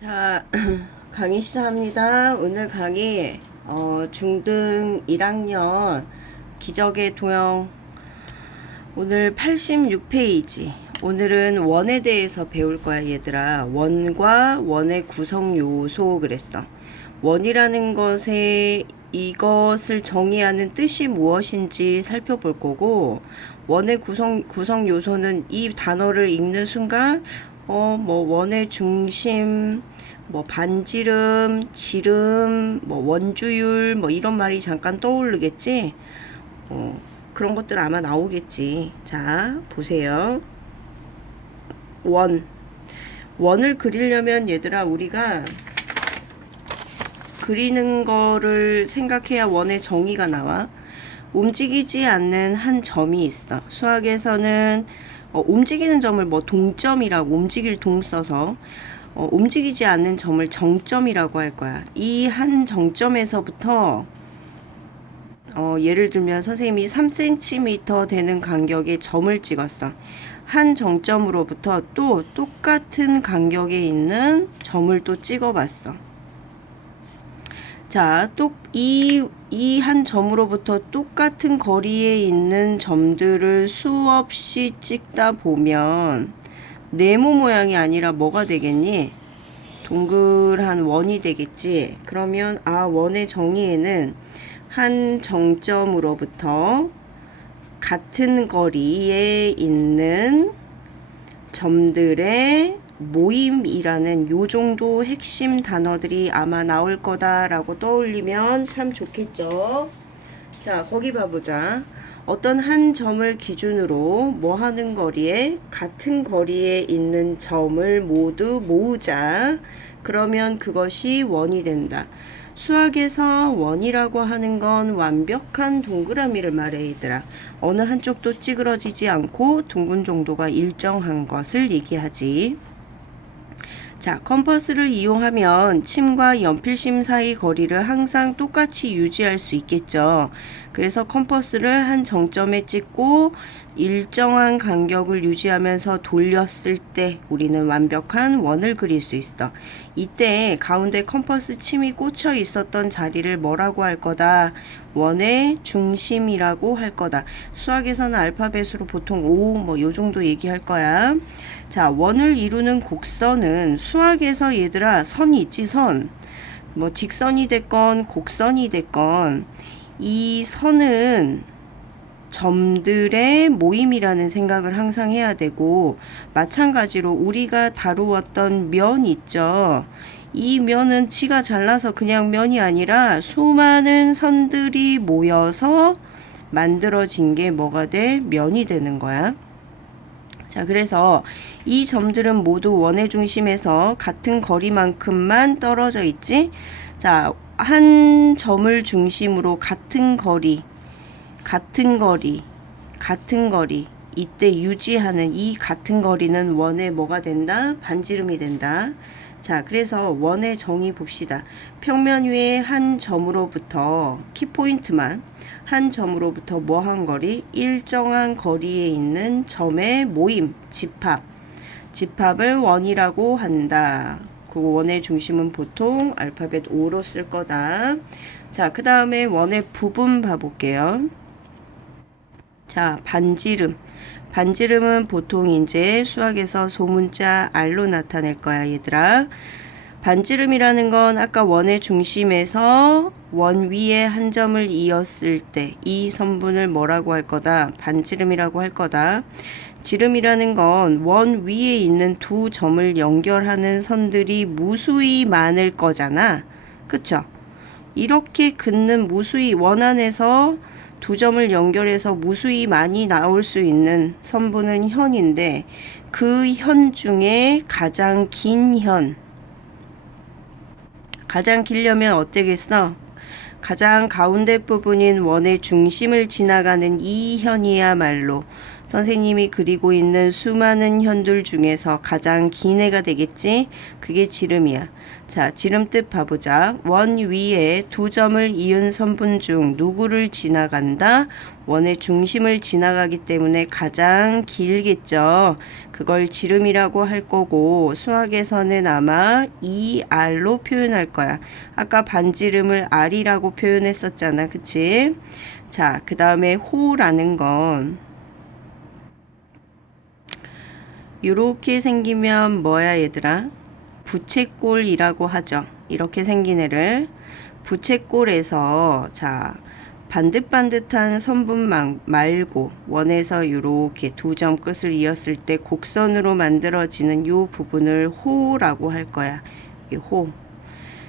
자, 강의 시작합니다. 오늘 강의 중등 1학년 기적의 도형 오늘 86페이지. 오늘은 원에 대해서 배울 거야, 얘들아. 원과 원의 구성 요소 그랬어. 원이라는 것에 이것을 정의하는 뜻이 무엇인지 살펴볼 거고, 원의 구성 요소는 이 단어를 읽는 순간 원의 중심, 반지름, 지름, 원주율, 이런 말이 잠깐 떠오르겠지? 그런 것들 아마 나오겠지. 자, 보세요. 원을 그리려면 얘들아, 우리가 그리는 거를 생각해야 원의 정의가 나와. 움직이지 않는 한 점이 있어. 수학에서는 움직이는 점을 동점이라고, 움직일 동 써서 움직이지 않는 점을 정점이라고 할 거야. 이 한 정점에서부터 예를 들면 선생님이 3cm 되는 간격의 점을 찍었어. 한 정점으로부터 또 똑같은 간격에 있는 점을 또 찍어봤어. 자, 또 이 한 점으로부터 똑같은 거리에 있는 점들을 수없이 찍다 보면 네모 모양이 아니라 뭐가 되겠니? 동글한 원이 되겠지. 그러면 원의 정의에는 한 정점으로부터 같은 거리에 있는 점들의 모임이라는 요 정도 핵심 단어들이 아마 나올 거다라고 떠올리면 참 좋겠죠. 자, 거기 봐보자. 어떤 한 점을 기준으로 뭐 하는 거리에 같은 거리에 있는 점을 모두 모으자. 그러면 그것이 원이 된다. 수학에서 원이라고 하는 건 완벽한 동그라미를 말해, 얘들아. 어느 한쪽도 찌그러지지 않고 둥근 정도가 일정한 것을 얘기하지. 자, 컴퍼스를 이용하면 침과 연필심 사이 거리를 항상 똑같이 유지할 수 있겠죠. 그래서 컴퍼스를 한 정점에 찍고 일정한 간격을 유지하면서 돌렸을 때 우리는 완벽한 원을 그릴 수 있어. 이때 가운데 컴퍼스 침이 꽂혀 있었던 자리를 뭐라고 할 거다? 원의 중심이라고 할 거다. 수학에서는 알파벳으로 보통 5, 요 정도 얘기할 거야. 자, 원을 이루는 곡선은 수학에서 얘들아, 선이 있지, 선. 직선이 됐건 곡선이 됐건 이 선은 점들의 모임이라는 생각을 항상 해야 되고, 마찬가지로 우리가 다루었던 면 있죠. 이 면은 지가 잘라서 그냥 면이 아니라 수많은 선들이 모여서 만들어진 게 뭐가 돼? 면이 되는 거야. 자, 그래서 이 점들은 모두 원의 중심에서 같은 거리만큼만 떨어져 있지. 자, 한 점을 중심으로 같은 거리 이때 유지하는 이 같은 거리는 원의 뭐가 된다? 반지름이 된다. 자, 그래서 원의 정의 봅시다. 평면 위에 한 점으로부터 키포인트만 한 점으로부터 뭐한 거리? 일정한 거리에 있는 점의 모임, 집합을 원이라고 한다. 그 원의 중심은 보통 알파벳 O로 쓸 거다. 자, 그 다음에 원의 부분 봐볼게요. 자, 반지름은 보통 이제 수학에서 소문자 R로 나타낼 거야, 얘들아. 반지름이라는 건 아까 원의 중심에서 원 위에 한 점을 이었을 때 이 선분을 뭐라고 할 거다? 반지름이라고 할 거다. 지름이라는 건 원 위에 있는 두 점을 연결하는 선들이 무수히 많을 거잖아. 그쵸? 이렇게 긋는 무수히 원 안에서 두 점을 연결해서 무수히 많이 나올 수 있는 선분은 현인데, 그 현 중에 가장 길려면 어때겠어? 가장 가운데 부분인 원의 중심을 지나가는 이 현이야말로 선생님이 그리고 있는 수많은 현들 중에서 가장 긴 애가 되겠지? 그게 지름이야. 자, 지름 뜻 봐보자. 원 위에 두 점을 이은 선분 중 누구를 지나간다? 원의 중심을 지나가기 때문에 가장 길겠죠. 그걸 지름이라고 할 거고 수학에서는 아마 이 R로 표현할 거야. 아까 반지름을 R이라고 표현했었잖아. 그치? 자, 그 다음에 호라는 건 요렇게 생기면 뭐야 얘들아? 부채꼴이라고 하죠. 이렇게 생긴 애를 부채꼴에서 자 반듯반듯한 선분 말고 원에서 요렇게 두 점 끝을 이었을 때 곡선으로 만들어지는 요 부분을 호라고 할 거야. 이 호.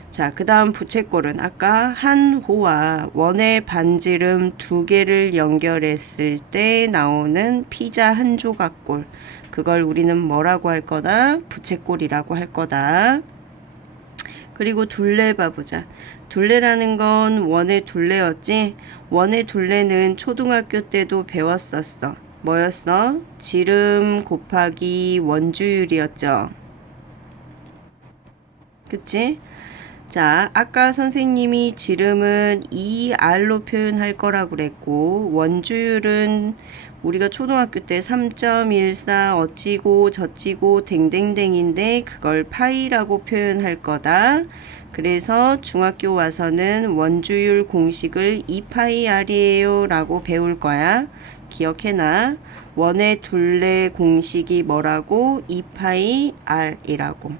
자, 그 다음 부채꼴은 아까 한 호와 원의 반지름 두 개를 연결했을 때 나오는 피자 한 조각꼴. 그걸 우리는 뭐라고 할 거다? 부채꼴이라고 할 거다. 그리고 둘레 봐보자. 둘레라는 건 원의 둘레였지? 원의 둘레는 초등학교 때도 배웠었어. 뭐였어? 지름 곱하기 원주율이었죠. 그치? 자, 아까 선생님이 지름은 2R로 표현할 거라고 그랬고 원주율은 우리가 초등학교 때 3.14 어찌고 저찌고 댕댕댕인데 그걸 파이라고 표현할 거다. 그래서 중학교 와서는 원주율 공식을 2파이R이에요 라고 배울 거야. 기억해놔. 원의 둘레 공식이 뭐라고? 2파이R이라고.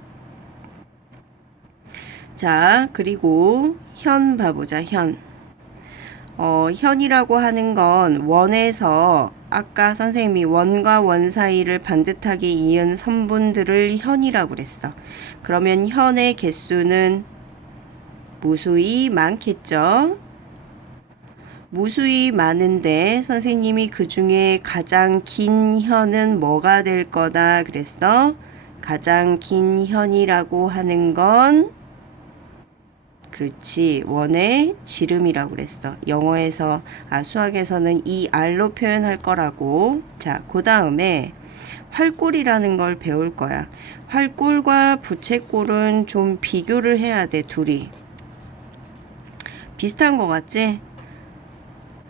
자, 그리고 현 봐보자. 현. 현이라고 하는 건 원에서 아까 선생님이 원과 원 사이를 반듯하게 이은 선분들을 현이라고 그랬어. 그러면 현의 개수는 무수히 많겠죠. 무수히 많은데 선생님이 그 중에 가장 긴 현은 뭐가 될 거다 그랬어? 가장 긴 현이라고 하는 건 그렇지. 원의 지름이라고 그랬어. 영어에서, 수학에서는 이 R로 표현할 거라고. 자, 그 다음에 활꼴이라는 걸 배울 거야. 활꼴과 부채꼴은 좀 비교를 해야 돼, 둘이. 비슷한 거 같지?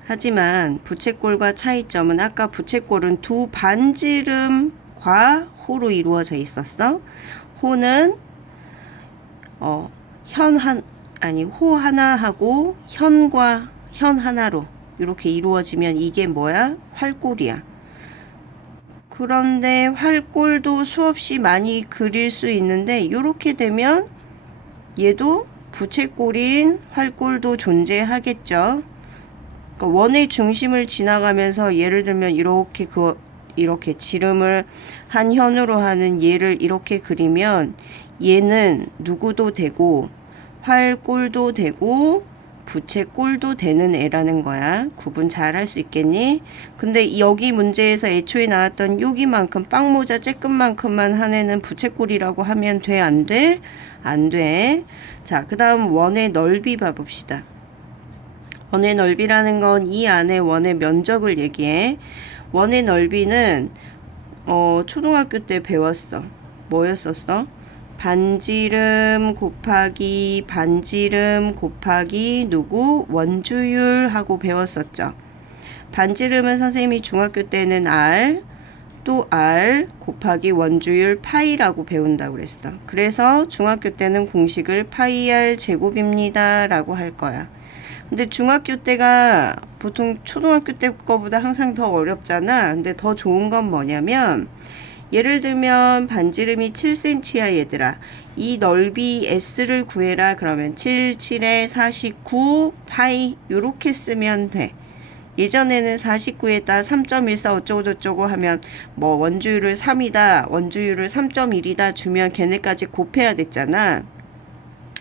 하지만 부채꼴과 차이점은 아까 부채꼴은 두 반지름과 호로 이루어져 있었어. 호는, 호 하나하고 현과 현 하나로 이렇게 이루어지면 이게 뭐야? 활꼴이야. 그런데 활꼴도 수없이 많이 그릴 수 있는데 이렇게 되면 얘도 부채꼴인 활꼴도 존재하겠죠. 그러니까 원의 중심을 지나가면서 예를 들면 이렇게 지름을 한 현으로 하는 얘를 이렇게 그리면 얘는 누구도 되고 활꼴도 되고 부채꼴도 되는 애라는 거야. 구분 잘 할 수 있겠니? 근데 여기 문제에서 애초에 나왔던 여기만큼 빵모자 쬐끔만큼만 한 애는 부채꼴이라고 하면 돼? 안 돼? 안 돼. 자, 그 다음 원의 넓이 봐봅시다. 원의 넓이라는 건 이 안에 원의 면적을 얘기해. 원의 넓이는 초등학교 때 배웠어. 뭐였었어? 반지름 곱하기 반지름 곱하기 누구? 원주율 하고 배웠었죠. 반지름은 선생님이 중학교 때는 R 또 R 곱하기 원주율 파이라고 배운다고 그랬어. 그래서 중학교 때는 공식을 파이 R 제곱입니다 라고 할 거야. 근데 중학교 때가 보통 초등학교 때 거보다 항상 더 어렵잖아. 근데 더 좋은 건 뭐냐면 예를 들면 반지름이 7cm야 얘들아. 이 넓이 S를 구해라. 그러면 7, 7에 49 파이 요렇게 쓰면 돼. 예전에는 49에다 3.14 어쩌고저쩌고 하면 뭐 원주율을 3이다 원주율을 3.1이다 주면 걔네까지 곱해야 됐잖아.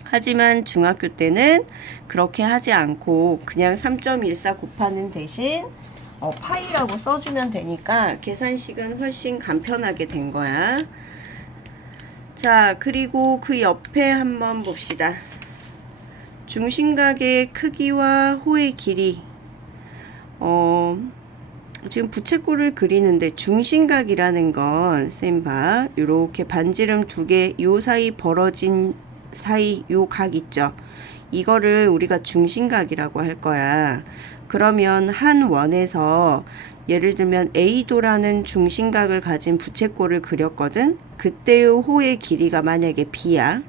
하지만 중학교 때는 그렇게 하지 않고 그냥 3.14 곱하는 대신 파이라고 써주면 되니까 계산식은 훨씬 간편하게 된 거야. 자, 그리고 그 옆에 한번 봅시다. 중심각의 크기와 호의 길이 지금 부채꼴을 그리는데 중심각이라는 건 선생님 봐. 요렇게 반지름 두 개 요 사이 벌어진 사이 요 각 있죠. 이거를 우리가 중심각이라고 할 거야. 그러면 한 원에서 예를 들면 A도라는 중심각을 가진 부채꼴을 그렸거든. 그때의 호의 길이가 만약에 B야.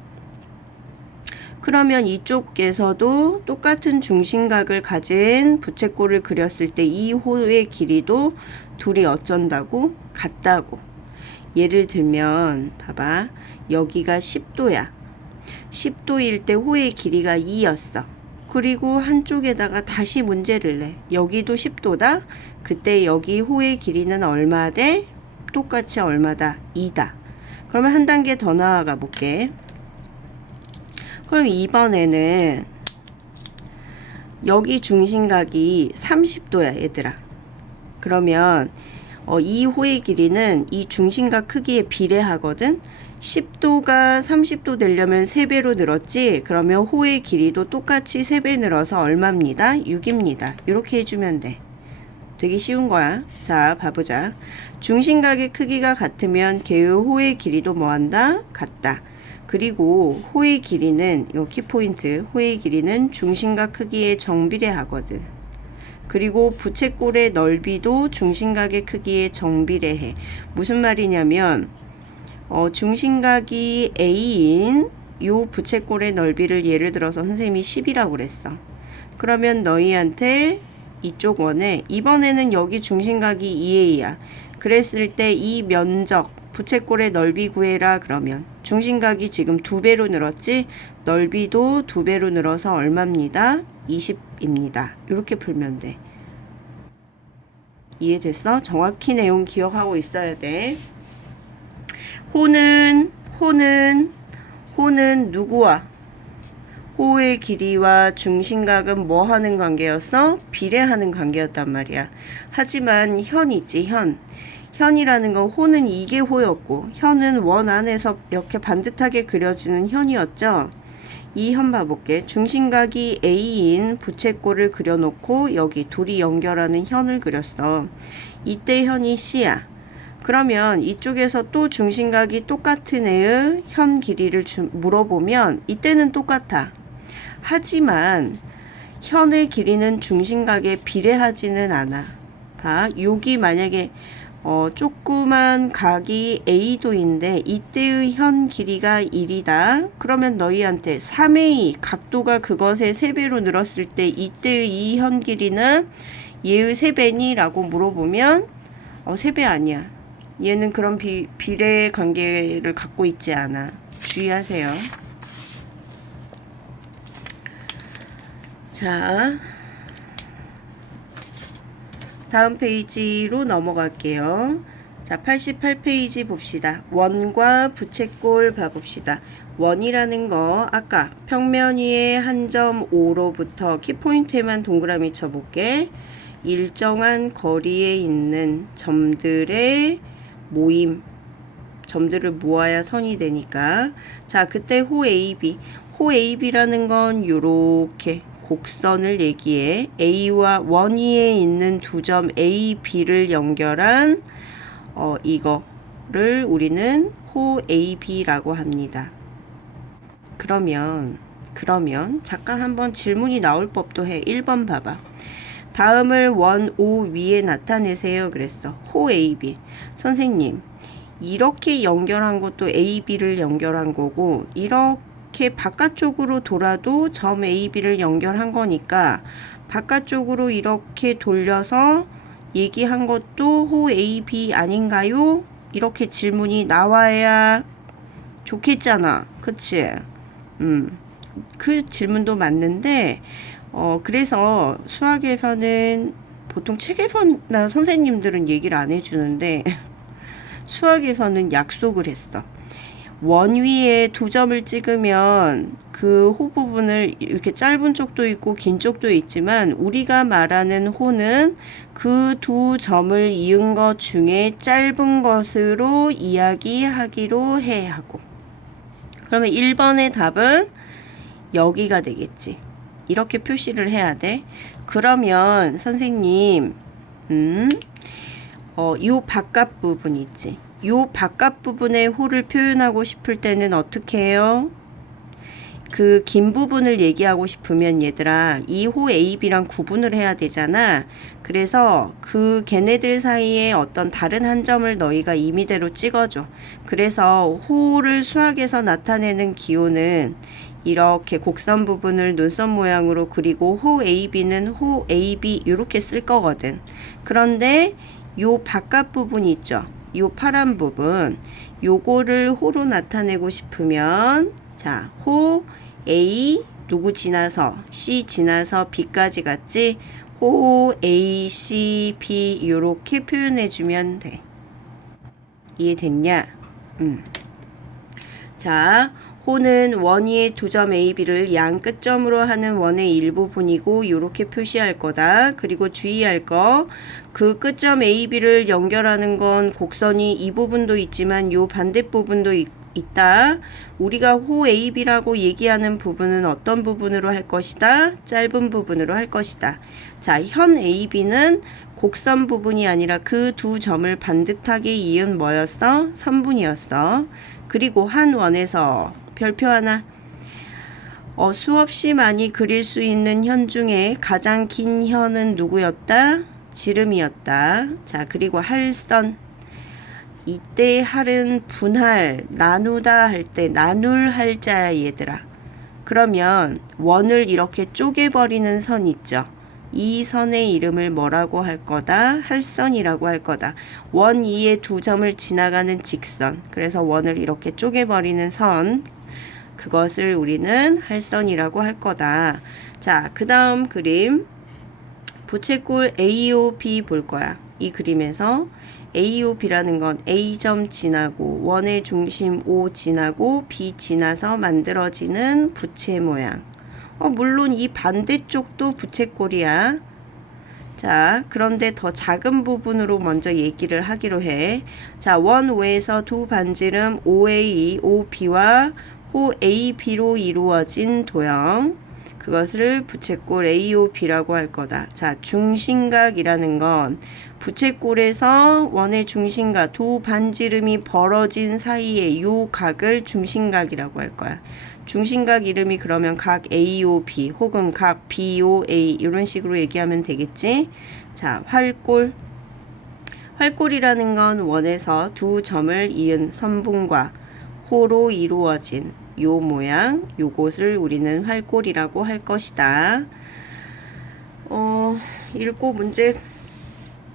그러면 이쪽에서도 똑같은 중심각을 가진 부채꼴을 그렸을 때 이 호의 길이도 둘이 어쩐다고? 같다고. 예를 들면 봐봐. 여기가 10도야. 10도일 때 호의 길이가 2였어. 그리고 한쪽에다가 다시 문제를 내. 여기도 10도다. 그때 여기 호의 길이는 얼마 돼? 똑같이 얼마다? 2다. 그러면 한 단계 더 나아가 볼게. 그럼 이번에는 여기 중심각이 30도야 얘들아. 그러면 이 호의 길이는 이 중심각 크기에 비례하거든. 10도가 30도 되려면 3배로 늘었지. 그러면 호의 길이도 똑같이 3배 늘어서 얼마입니다? 6입니다. 이렇게 해주면 돼. 되게 쉬운 거야. 자, 봐보자. 중심각의 크기가 같으면 걔의 호의 길이도 뭐한다? 같다. 그리고 호의 길이는 요 키포인트, 호의 길이는 중심각 크기에 정비례하거든. 그리고 부채꼴의 넓이도 중심각의 크기에 정비례해. 무슨 말이냐면 중심각이 A인 요 부채꼴의 넓이를 예를 들어서 선생님이 10이라고 그랬어. 그러면 너희한테 이쪽 원에 이번에는 여기 중심각이 2A야. 그랬을 때 이 면적 부채꼴의 넓이 구해라. 그러면 중심각이 지금 2배로 늘었지. 넓이도 2배로 늘어서 얼마입니다? 20입니다. 이렇게 풀면 돼. 이해됐어? 정확히 내용 기억하고 있어야 돼. 호는 누구와? 호의 길이와 중심각은 뭐 하는 관계였어? 비례하는 관계였단 말이야. 하지만 현 있지, 현이라는 건 호는 이게 호였고 현은 원 안에서 이렇게 반듯하게 그려지는 현이었죠. 이 현 봐볼게. 중심각이 A인 부채꼴을 그려놓고 여기 둘이 연결하는 현을 그렸어. 이때 현이 C야. 그러면 이쪽에서 또 중심각이 똑같은 애의 현 길이를 물어보면 이때는 똑같아. 하지만 현의 길이는 중심각에 비례하지는 않아. 봐, 여기 만약에 조그만 각이 A도인데 이때의 현 길이가 1이다. 그러면 너희한테 3A 각도가 그것의 3배로 늘었을 때 이때의 이 현 길이는 얘의 3배니? 라고 물어보면 3배 아니야. 얘는 그런 비례 관계를 갖고 있지 않아. 주의하세요. 자, 다음 페이지로 넘어갈게요. 자, 88페이지 봅시다. 원과 부채꼴 봐봅시다. 원이라는 거 아까 평면 위에 한 점 5로부터 키포인트에만 동그라미 쳐볼게. 일정한 거리에 있는 점들의 모임. 점들을 모아야 선이 되니까. 자, 그때 호 AB. 호 AB라는 건 요렇게 곡선을 얘기해. A와 원 위에 있는 두 점 A, B를 연결한 이거를 우리는 호 AB라고 합니다. 그러면 잠깐 한번 질문이 나올 법도 해. 1번 봐봐. 다음을 원 O 위에 나타내세요. 그랬어. 호 AB. 선생님, 이렇게 연결한 것도 AB를 연결한 거고 이렇게 바깥쪽으로 돌아도 점 AB를 연결한 거니까 바깥쪽으로 이렇게 돌려서 얘기한 것도 호 AB 아닌가요? 이렇게 질문이 나와야 좋겠잖아. 그치? 그 질문도 맞는데 그래서 수학에서는 보통 책에서나 선생님들은 얘기를 안 해주는데 수학에서는 약속을 했어. 원 위에 두 점을 찍으면 그 호 부분을 이렇게 짧은 쪽도 있고 긴 쪽도 있지만 우리가 말하는 호는 그 두 점을 이은 것 중에 짧은 것으로 이야기하기로 해 하고. 그러면 1번의 답은 여기가 되겠지. 이렇게 표시를 해야 돼. 그러면 선생님 요 바깥 부분 있지. 요 바깥 부분에 호를 표현하고 싶을 때는 어떻게 해요? 그 긴 부분을 얘기하고 싶으면 얘들아 이 호 AB랑 구분을 해야 되잖아. 그래서 그 걔네들 사이에 어떤 다른 한 점을 너희가 임의대로 찍어줘. 그래서 호를 수학에서 나타내는 기호는 이렇게 곡선 부분을 눈썹 모양으로 그리고 호 AB는 호 AB 이렇게 쓸 거거든. 그런데 요 바깥 부분 있죠. 요 파란 부분 요거를 호로 나타내고 싶으면 자, 호 A 누구 지나서 C 지나서 B까지 갔지? 호 A, C, B 요렇게 표현해 주면 돼. 이해됐냐? 자, 호는 원위의 두 점 AB를 양 끝점으로 하는 원의 일부분이고 요렇게 표시할 거다. 그리고 주의할 거, 그 끝점 AB를 연결하는 건 곡선이 이 부분도 있지만 요 반대 부분도 있다. 우리가 호 AB라고 얘기하는 부분은 어떤 부분으로 할 것이다? 짧은 부분으로 할 것이다. 자, 현 AB는 곡선 부분이 아니라 그 두 점을 반듯하게 이은 뭐였어? 선분이었어. 그리고 한 원에서 별표 하나. 수없이 많이 그릴 수 있는 현 중에 가장 긴 현은 누구였다? 지름이었다. 자, 그리고 할선. 이때 할은 분할, 나누다 할 때 나눌 할자야 얘들아. 그러면 원을 이렇게 쪼개버리는 선 있죠. 이 선의 이름을 뭐라고 할 거다? 할선이라고 할 거다. 원 위에 두 점을 지나가는 직선. 그래서 원을 이렇게 쪼개버리는 선. 그것을 우리는 할선이라고 할 거다. 자, 그 다음 그림. 부채꼴 AOB 볼 거야. 이 그림에서 AOB라는 건 A점 지나고 원의 중심 O 지나고 B 지나서 만들어지는 부채 모양. 물론 이 반대쪽도 부채꼴이야. 자, 그런데 더 작은 부분으로 먼저 얘기를 하기로 해. 자, 원 O에서 두 반지름 OA, OB와 호 AB로 이루어진 도형. 그것을 부채꼴 AOB라고 할 거다. 자, 중심각이라는 건 부채꼴에서 원의 중심과 두 반지름이 벌어진 사이에 요 각을 중심각이라고 할 거야. 중심각 이름이 그러면 각 AOB 혹은 각 BOA 이런 식으로 얘기하면 되겠지. 자, 활꼴. 활꼴이라는 건 원에서 두 점을 이은 선분과 호로 이루어진 요 모양, 요것을 우리는 활꼴이라고 할 것이다. 읽고 문제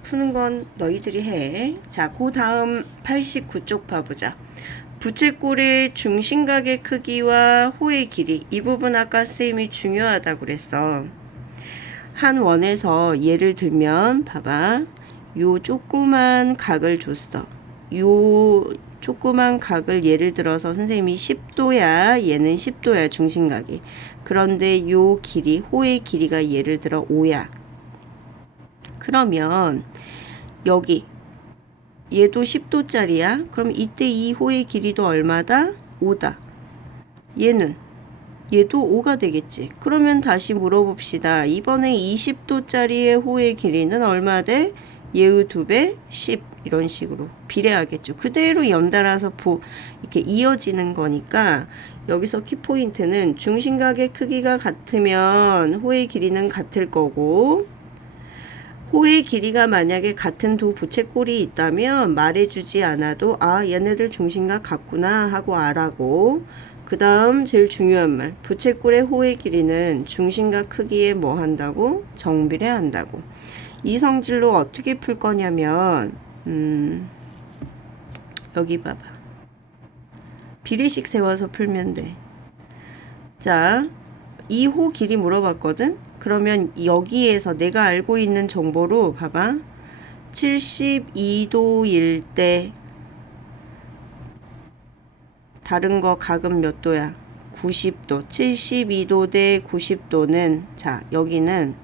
푸는 건 너희들이 해. 자, 그 다음 89쪽 봐보자. 부채꼴의 중심각의 크기와 호의 길이. 이 부분 아까 쌤이 중요하다고 그랬어. 한 원에서 예를 들면 봐봐. 요 조그만 각을 줬어. 요 조그만 각을 예를 들어서 선생님이 10도야. 얘는 10도야. 중심각이. 그런데 요 길이, 호의 길이가 예를 들어 5야. 그러면 여기 얘도 10도짜리야. 그럼 이때 이 호의 길이도 얼마다? 5다. 얘도 5가 되겠지. 그러면 다시 물어봅시다. 이번에 20도짜리의 호의 길이는 얼마 돼? 얘의 2배 10 이런 식으로 비례하겠죠. 그대로 연달아서 이렇게 이어지는 거니까 여기서 키포인트는 중심각의 크기가 같으면 호의 길이는 같을 거고, 호의 길이가 만약에 같은 두 부채꼴이 있다면 말해주지 않아도 얘네들 중심각 같구나 하고 알아고, 그 다음 제일 중요한 말, 부채꼴의 호의 길이는 중심각 크기에 뭐 한다고? 정비례한다고. 이 성질로 어떻게 풀 거냐면 여기 봐봐. 비례식 세워서 풀면 돼. 자, 이 호 길이 물어봤거든? 그러면 여기에서 내가 알고 있는 정보로 봐봐. 72도일 때 다른 거 각은 몇 도야? 90도. 72도 대 90도는 자, 여기는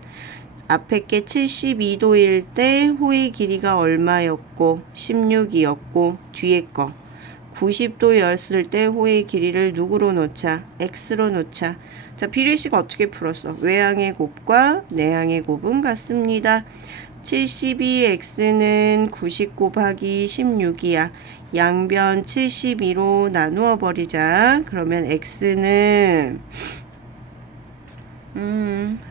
앞에 게 72도일 때 호의 길이가 얼마였고 16이었고 뒤에 거 90도였을 때 호의 길이를 누구로 놓자? x로 놓자. 자, 비례식 어떻게 풀었어? 외항의 곱과 내항의 곱은 같습니다. 72x는 90 곱하기 16이야. 양변 72로 나누어 버리자. 그러면 x는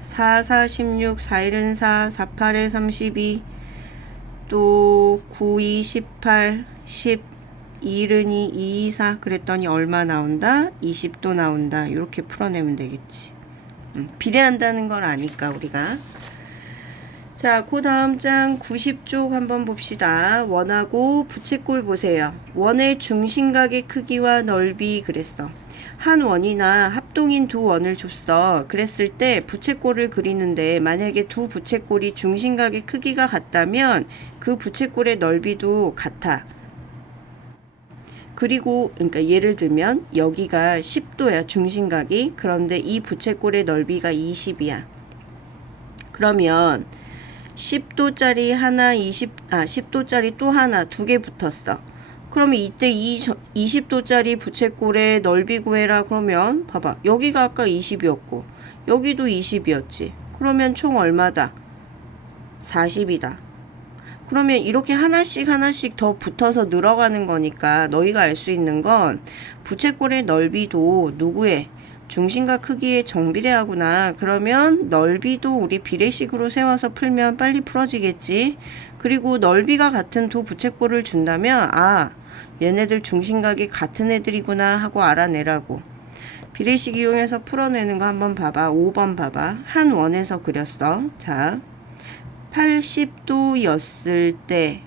4, 4, 16, 4, 1은 4, 4, 8에 32, 또 9, 2, 18, 10, 2, 1은 2, 2, 2, 4 그랬더니 얼마 나온다? 20도 나온다. 이렇게 풀어내면 되겠지. 비례한다는 걸 아니까 우리가. 자, 그 다음 장 90쪽 한번 봅시다. 원하고 부채꼴 보세요. 원의 중심각의 크기와 넓이 그랬어. 한 원이나 합동인 두 원을 줬어. 그랬을 때 부채꼴을 그리는데 만약에 두 부채꼴이 중심각의 크기가 같다면 그 부채꼴의 넓이도 같아. 그리고 그러니까 예를 들면 여기가 10도야 중심각이. 그런데 이 부채꼴의 넓이가 20이야. 그러면 10도짜리 하나, 10도짜리 또 하나, 두 개 붙었어. 그러면 이때 20도짜리 부채꼴의 넓이 구해라. 그러면 봐봐. 여기가 아까 20이었고 여기도 20이었지. 그러면 총 얼마다? 40이다. 그러면 이렇게 하나씩 더 붙어서 늘어가는 거니까 너희가 알 수 있는 건 부채꼴의 넓이도 누구의? 중심각 크기에 정비례하구나. 그러면 넓이도 우리 비례식으로 세워서 풀면 빨리 풀어지겠지. 그리고 넓이가 같은 두 부채꼴을 준다면 아, 얘네들 중심각이 같은 애들이구나 하고 알아내라고. 비례식 이용해서 풀어내는 거 한번 봐봐. 5번 봐봐. 한 원에서 그렸어. 자, 80도였을 때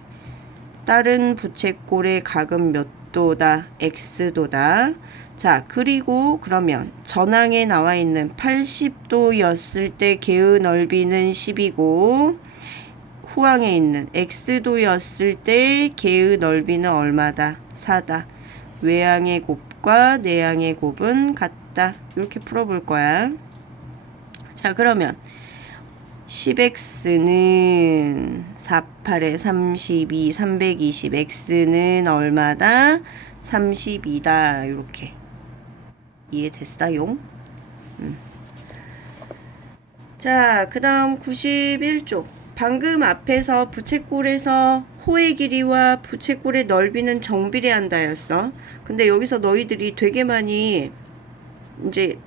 다른 부채꼴의 각은 몇 도다? x도다. 자, 그리고 그러면 전항에 나와 있는 80도였을 때 개의 넓이는 10이고 후항에 있는 x도였을 때 개의 넓이는 얼마다? 4다. 외항의 곱과 내항의 곱은 같다. 이렇게 풀어볼 거야. 자, 그러면 10x는 4, 8에 32, 320, x는 얼마다? 32다. 이렇게 이해됐어요? 자, 그 다음 91쪽. 방금 앞에서 부채꼴에서 호의 길이와 부채꼴의 넓이는 정비례한다였어. 근데 여기서 너희들이 되게 많이 이제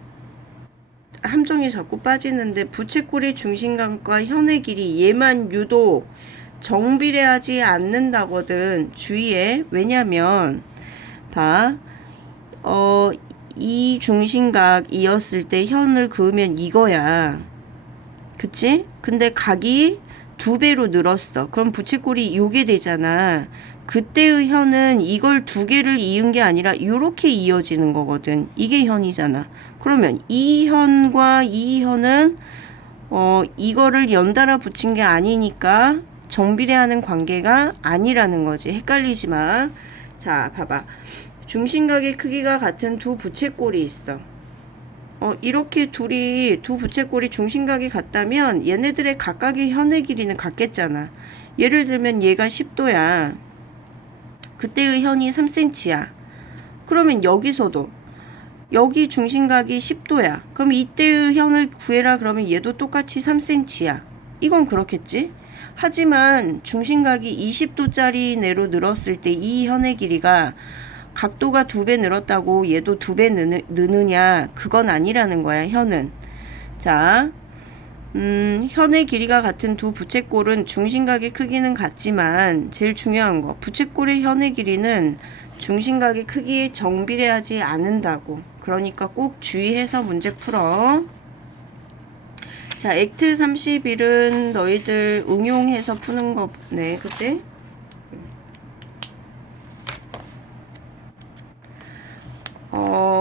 함정이 자꾸 빠지는데 부채꼴의 중심각과 현의 길이 얘만 유독 정비례하지 않는다거든. 주의해. 왜냐면 봐. 이 중심각이었을 때 현을 그으면 이거야. 그치? 근데 각이 2배로 늘었어. 그럼 부채꼴이 요게 되잖아. 그때의 현은 이걸 2개를 이은 게 아니라 이렇게 이어지는 거거든. 이게 현이잖아. 그러면 이 현과 이 현은 이거를 연달아 붙인 게 아니니까 정비례하는 관계가 아니라는 거지. 헷갈리지 마. 자, 봐봐. 중심각의 크기가 같은 두 부채꼴이 있어. 이렇게 두 부채꼴이 중심각이 같다면 얘네들의 각각의 현의 길이는 같겠잖아. 예를 들면 얘가 10도야. 그때의 현이 3cm야. 그러면 여기서도 여기 중심각이 10도야. 그럼 이때의 현을 구해라. 그러면 얘도 똑같이 3cm야. 이건 그렇겠지? 하지만 중심각이 20도짜리 내로 늘었을 때 이 현의 길이가 각도가 2배 늘었다고 얘도 2배 느느냐? 그건 아니라는 거야, 현은. 자, 현의 길이가 같은 두 부채꼴은 중심각의 크기는 같지만 제일 중요한 거, 부채꼴의 현의 길이는 중심각의 크기에 정비례하지 않는다고. 그러니까 꼭 주의해서 문제 풀어. 자, 액트 31은 너희들 응용해서 푸는 거네, 그치?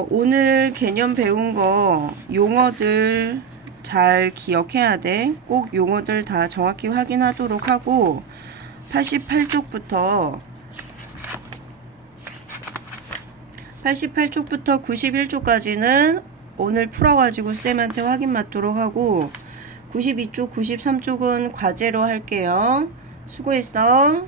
오늘 개념 배운 거 용어들 잘 기억해야 돼. 꼭 용어들 다 정확히 확인하도록 하고 88쪽부터 91쪽까지는 오늘 풀어가지고 쌤한테 확인 받도록 하고 92쪽, 93쪽은 과제로 할게요. 수고했어.